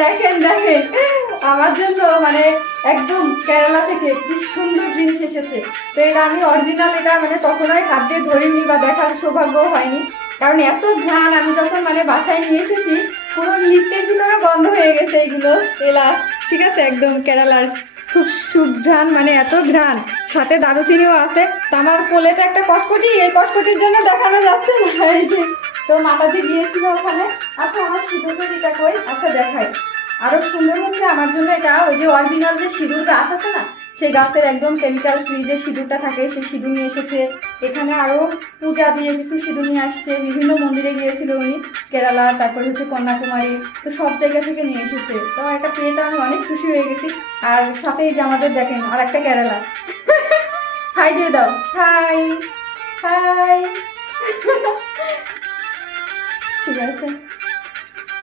দেখেন দেখেন আমার জন্য মানে একদম কেরালা থেকে কি সুন্দর জিনিস এসেছে। তো এটা আমি অরিজিনাল, এটা মানে কখনোই হাত দিয়ে ধরিনি বা দেখার সৌভাগ্য হয়নি, কারণ এত ঘ্রাণ। আমি যখন মানে বাসায় নিয়ে এসেছি পুরো লিফটের ভিতরে বন্ধ হয়ে গেছে এইগুলো এলা। ঠিক আছে, একদম কেরালার খুব সুঘ্রাণ, মানে এত ঘ্রাণ, সাথে দারুচিনিও আছে। তো আমার কোলেতে একটা কটকটি, এই কটকটির জন্য দেখানো যাচ্ছে না এই যে। তো মাতাজি গিয়েছিল ওখানে। আচ্ছা আমার সিঁদুরটা দিটা কই, আচ্ছা দেখাই। আরো সুন্দর হচ্ছে আমার জন্য এটা ওই যে অরিজিনাল যে সিঁদুর গাছ আছে না, সেই গাছের একদম কেমিক্যাল ফ্রি যে সিঁদুরটা থাকে সেই সিঁদুর নিয়ে এসেছে। এখানে আরো পূজা দিয়ে কিছু সিঁদুর নিয়ে আসছে, বিভিন্ন মন্দিরে গিয়েছিল উনি, কেরালা, তারপর হচ্ছে কন্যাকুমারী, তো সব জায়গা থেকে নিয়ে এসেছে। তো এটা পেয়ে তো আমি অনেক খুশি হয়ে গেছি। আর সাথে যে আমাদের দেখেন আর একটা কেরালা, হাই দিয়ে দাও, হাই হাই। ঠিক আছে।